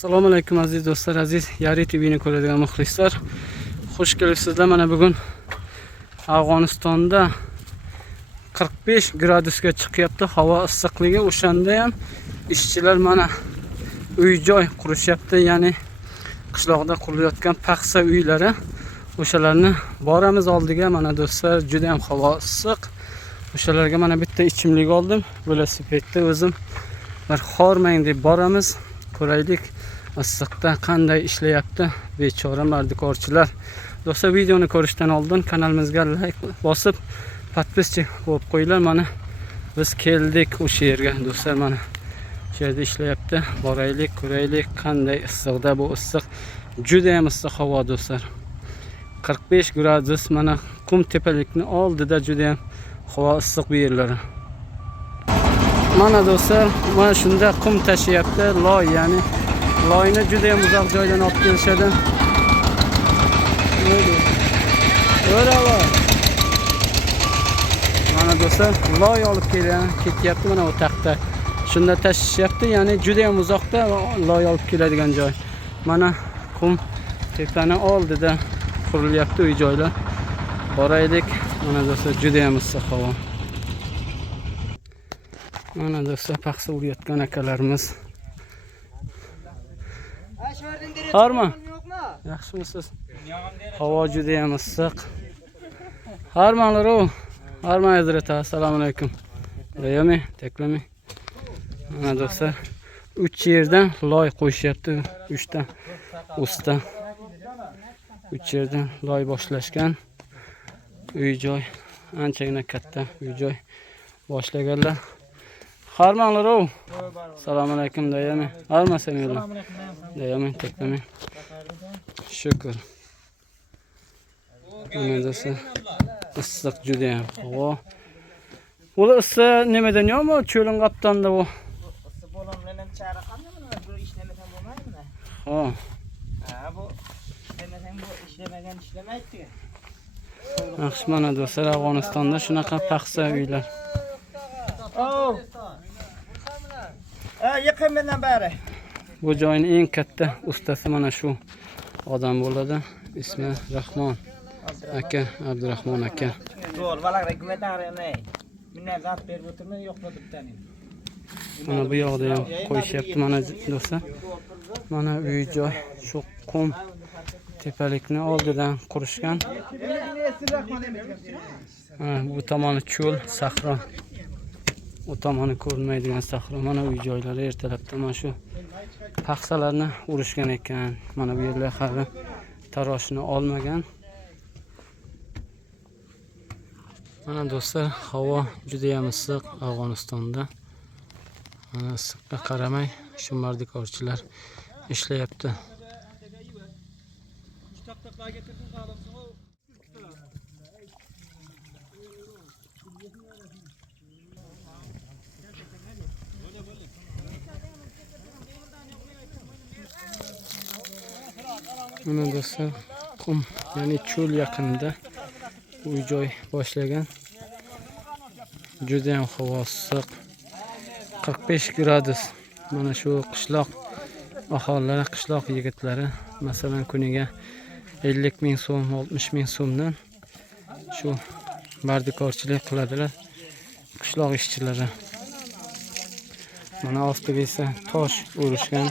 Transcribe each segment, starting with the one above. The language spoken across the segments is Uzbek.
Assalomu alaykum aziz do'stlar, aziz Yari TV'ni ko'radigan muxlislar. Xush kelibsizlar. Mana bugun Afg'onistonda 45 gradusga chiqyapti havo issiqligi. O'shanda ham ishchilar mana uy-joy qurishyapti, ya'ni qishloqda qurilayotgan paxsa uylari. O'shalarni boramiz oldiga. Mana do'stlar, juda ham havo issiq. O'shalarga mana bitta ichimlik oldim. Velosipedda o'zim bir xormang deb boramiz. Ko'raylik issiqda qanday ishlayapti bechora mardikorchilar. Do'stlar, videoni ko'rishdan oldin kanalimizga like bosib, podpiska bo'lib qo'yinglar. Mana biz keldik o'sha yerga. Do'stlar, mana shu yerda ishlayapti. Boraylik, ko'raylik qanday issiqda. Bu issiq juda ham issiq havo do'stlar. 45 gradus. Mana qum tepalikni oldida juda ham havo issiq bu yerlari. Mana do'stlar, mana shunda qum tashyapti, loy, ya'ni loyni juda ham uzoq joydan olib kelishadi. Bravo. Mana do'stlar, loy olib ketyapti mana o taqda. Shunda tashishyapti, ya'ni juda ham uzoqda loy olib keladigan joy. Mana qum tepani oldida qurilyapti uy joylar. Boraylik. Mana do'stlar, juda ham issiq havo. Mana do'stlar, paxsa urayotgan akalarimiz. Harma? Yaxshimisiz? Havo juda ham issiq. Harmalar o. Harma hazrat, assalomu alaykum. Deyami, teklami. Mana do'stlar, 3 yerdan loy qo'yishyapti, 3 ta usta. 3 yerdan loy boshlashgan. Uy-joy anchagina katta uy-joy boshlaganlar. Harmanlar o. Assalomu alaykum deyami. Harmasaninglar. Deyami, teklami. Shukr. Mana do'stlar, issiq juda ham havo. Ular issiq nimadan yo'qmi? Cho'lin qaptanda bu. Issiq bo'lanlardan chara qanday mana bir ishlamasam bo'lmaydimi? Ha. Bu ishlamasang bu ishlamagan ishlamaydi. Yaxshi, mana do'stlar, Afg'onistonda shunaqa paxsa uylar. Oh. Yaqin mendan bari. Bu joyning eng katta ustasi mana shu odam bo'ladi. Ismi Rahmon aka, Abdurahmon aka. Zo'r, valaqra ko'tarane. Mendan zat berib o'tirma, yo'qmi bittani. Mana bu yoqda ham qo'yishyapti mana do'stlar. Mana uy joy shu qum tepalikni oldidan qurishgan. Bu tomoni cho'l, sahro. O tomoni ko'rinmaydigan sahro. Mana uy joylari ertalabda mana shu paxsalarni urishgan ekan. Mana bu yerlar hali taroshni olmagan. Mana do'stlar, havo juda ham issiq Afg'onistonda. Mana issiqqa qaramay shu mardikorchilar ishlayapti. Mana do'stlar, qum, ya'ni cho'l yaqinida uy joy boshlagan. Juda ham havo issiq. 45 gradus. Mana shu qishloq aholilari, qishloq yigitlari masalan kuniga 50 ming so'm, 60 ming so'mdan shu mardikorchilik qiladilar. Qishloq ishchilari. Mana ostiga esa tosh urishgan.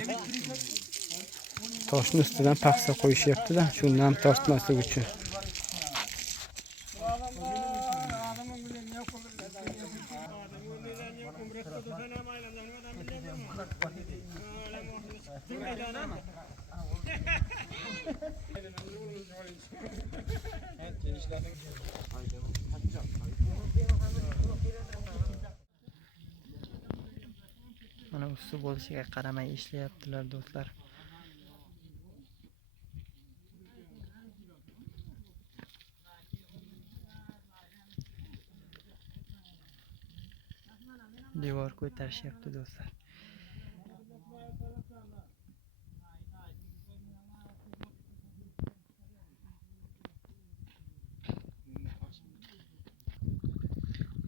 Toshning ustidan paxsa qo'yishyapti-da, shundan tortmaslik uchun. Mana usti bo'lishiga qaramay ishlayaptilar do'stlar. Devor ko'tarishyapti do'stlar.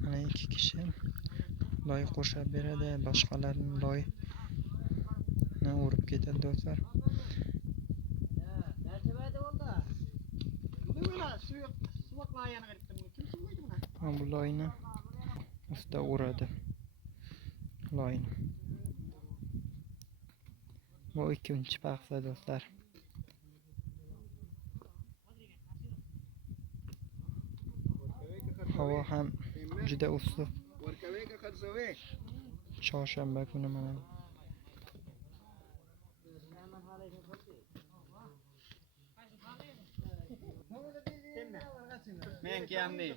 Mana 2 kishi loy qo'shib beradi, boshqalarning loy loyni urib ketadi do'stlar. Mana bu loyni ustida uradi. Loyni. Bu ikkinchi paxsa do'stlar. Havo ham juda issiq. Chorshanba kuni mana Men keldi.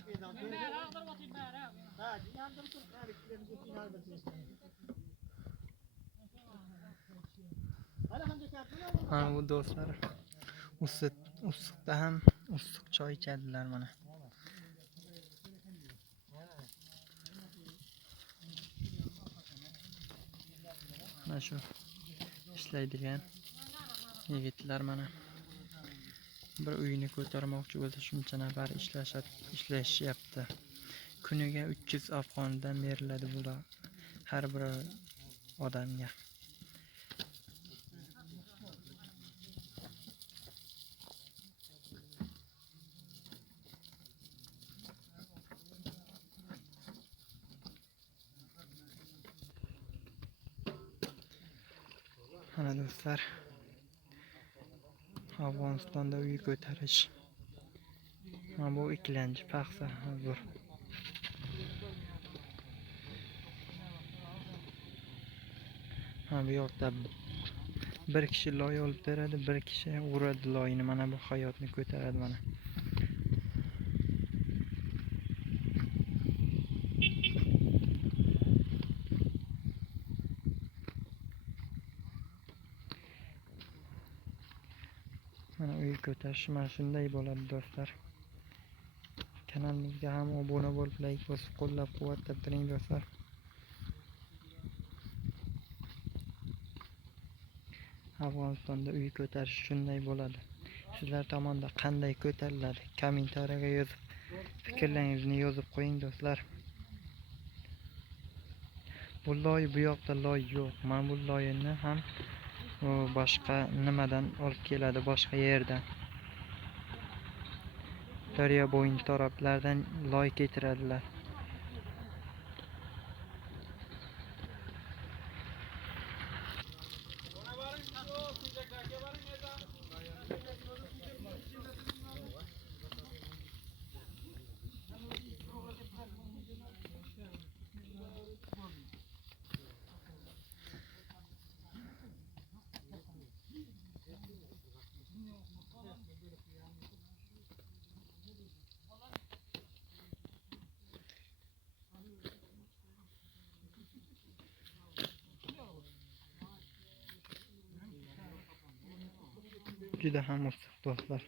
mana bu do'stlar issiqda ham issiq choy ichadilar mana. Mana shu ishlaydigan yigitlar mana. Bir uyni ko'tarmoqchi bo'lsa shuncha nafar ishlashyapti. Kuniga 300 afg'ondan beriladi bular har bir odamga. Mana do'stlar, Afg'onistonda uy ko'tarish. Mana bu ikkinchi paxsa hozir. Mana bu yoqda bir kishi loy olib beradi, bir kishi uradi loyni. Mana bu hayotni ko'taradi mana. Mana uy ko'tarish mana shunday bo'ladi do'stlar. Kanalimizga ham obuna bo'lib, like bosib, qo'llab-quvvatlab turing do'stlar. Afg'onistonda uy ko'tarish shunday bo'ladi. Sizlar tomonda qanday ko'tariladi? Kommentariyaga yozib, fikrlaringizni yozib qo'ying do'stlar. Bu loy bu yoqda loy yo'q. Mana bu loyni ham boshqa nimadan olib keladi, boshqa yerdan. Daryo bo'yin taraflardan loy keltiradilar. Juda ham issiq do'stlar.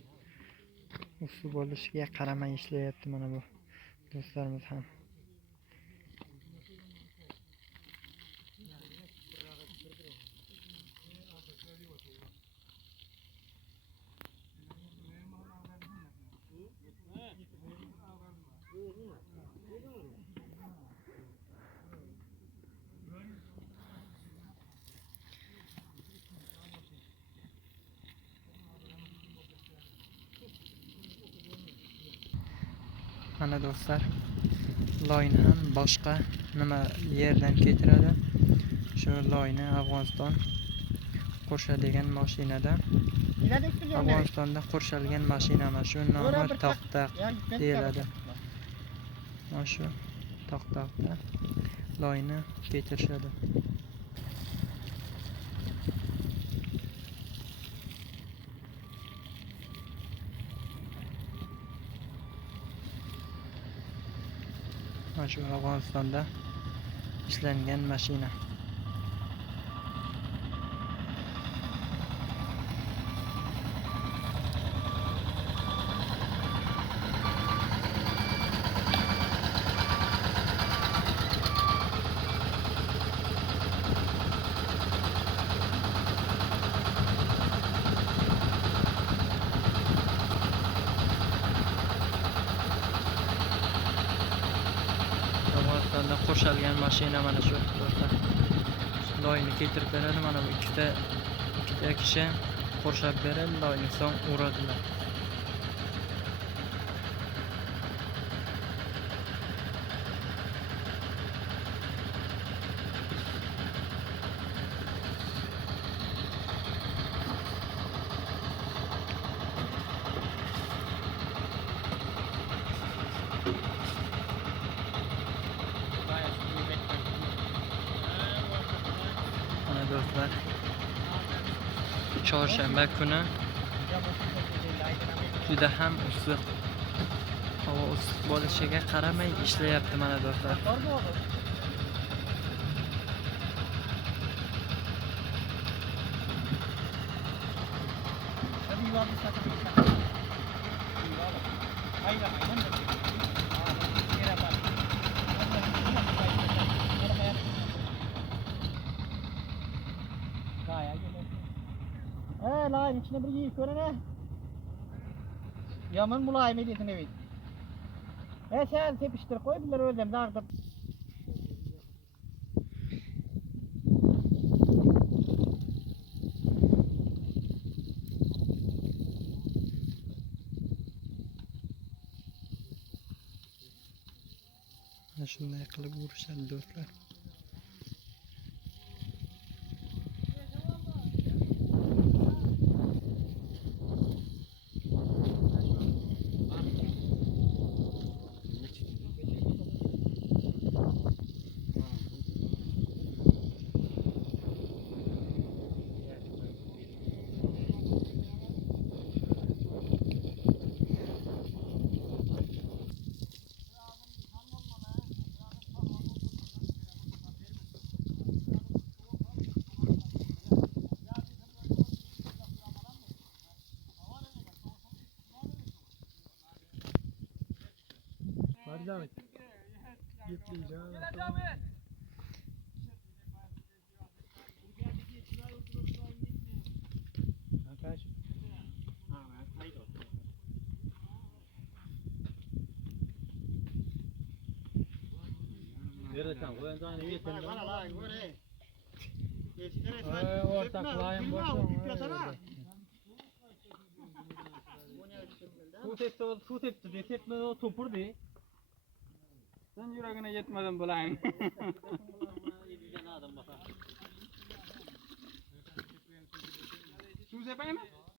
Issiq bo'lishiga qaramay ishlayapti mana bu do'stlarimiz ham. Mana do'stlar, loyni ham boshqa nima yerdan keltiradi. Shu loyni Afg'oniston qurshadigan mashinadan. Afg'onistonda qurshalgan mashina mana shu nomi toqtaq deyiladi. Mana shu toqtaqda loyni keltirishadi. Mana shu Afg'onistonda ishlangan mashina. Afg'onistonda qurshalgan mashina mana shu do'stlar. loyni keltirib beradi. Mana bu ikkita kishi qurshab beradi, loyni so'ng uradilar. Mana do'stlar, chorshanba kuni juda ham issiq, havo issiq bo'lishiga qaramay ishlayapti mana do'stlar. Layın içine bir yiyip görene. Yaman mulayim ediyorsun evet. Sen tepiştir koy, bunları öldüm dağıtıp. Mana shunday qilib urishadi do'stlar. Su tepti de tepmedi o topurdu. Sen yüreğine yetmeden bulayım. Su sepayım mı?